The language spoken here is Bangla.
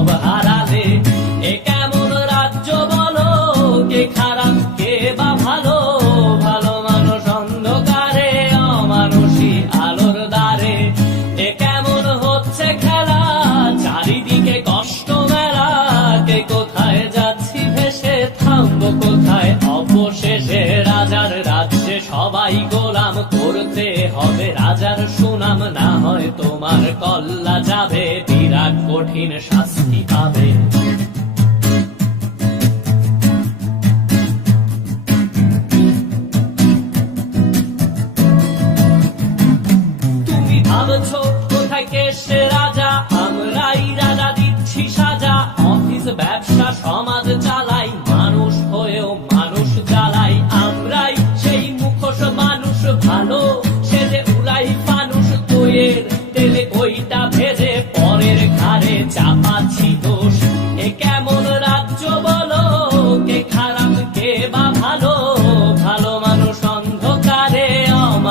সব হারালে এ কেমন রাজ্য বলো কে খারাপ কে বা ভালো ভালো মানুষ অন্ধকারে অমানুষী আলোর দ্বারে এ কেমন হচ্ছে খেলা চারিদিকে কষ্ট মেলা কে কোথায় যাচ্ছি ভেসে থামবো কোথায় অবশেষে রাজার রাজ্যে সবাই গোলাম করতে হবে রাজার সুনাম না হয় তোমার কল্লা যাবে কঠিন শাস্তি পাবে তুমি ভাবছো কোথায় কে সেরা